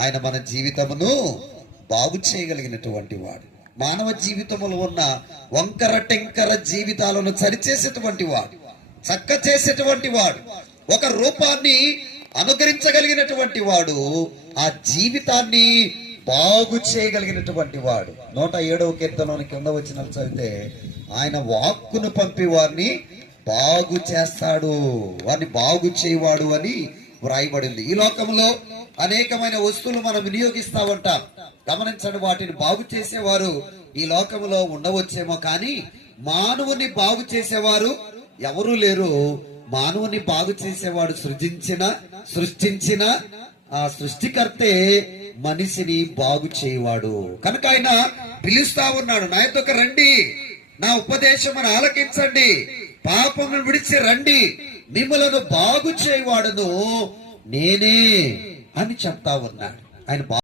ఆయన మన జీవితమును బాగు చేయగలిగినటువంటి వాడు. మానవ జీవితంలో ఉన్న వంకర టెంకర జీవితాలను సరిచేసేటువంటి వాడు, చక్క చేసేటువంటి వాడు, ఒక రూపాన్ని అనుకరించగలిగినటువంటి వాడు, ఆ జీవితాన్ని బాగు చేయగలిగినటువంటి వాడు. 107వ కీర్తనలోని కింద వచ్చిన చదివితే, ఆయన వాక్కును పంపి వారిని బాగు చేస్తాడు, వారిని బాగు చేయవాడు అని వ్రాయబడింది. ఈ లోకంలో అనేకమైన వస్తువులు మనం వినియోగిస్తా ఉంటాం. గమనించండి, వాటిని బాగు చేసేవారు ఈ లోకంలో ఉండవచ్చేమో, కానీ మానవుని బాగు చేసేవారు ఎవరూ లేరు. మానవుని బాగు చేసేవాడు సృష్టించిన ఆ సృష్టికర్తే మనిషిని బాగు చేయవాడు. కనుక ఆయన పిలుస్తా ఉన్నాడు, నా యొద్దకు రండి, నా ఉపదేశమును ఆలకించండి, పాపమును విడిచి రండి, మిమ్మలను బాగు చేయవాడును నేనే అని చెప్తా ఉన్నాడు. ఆయన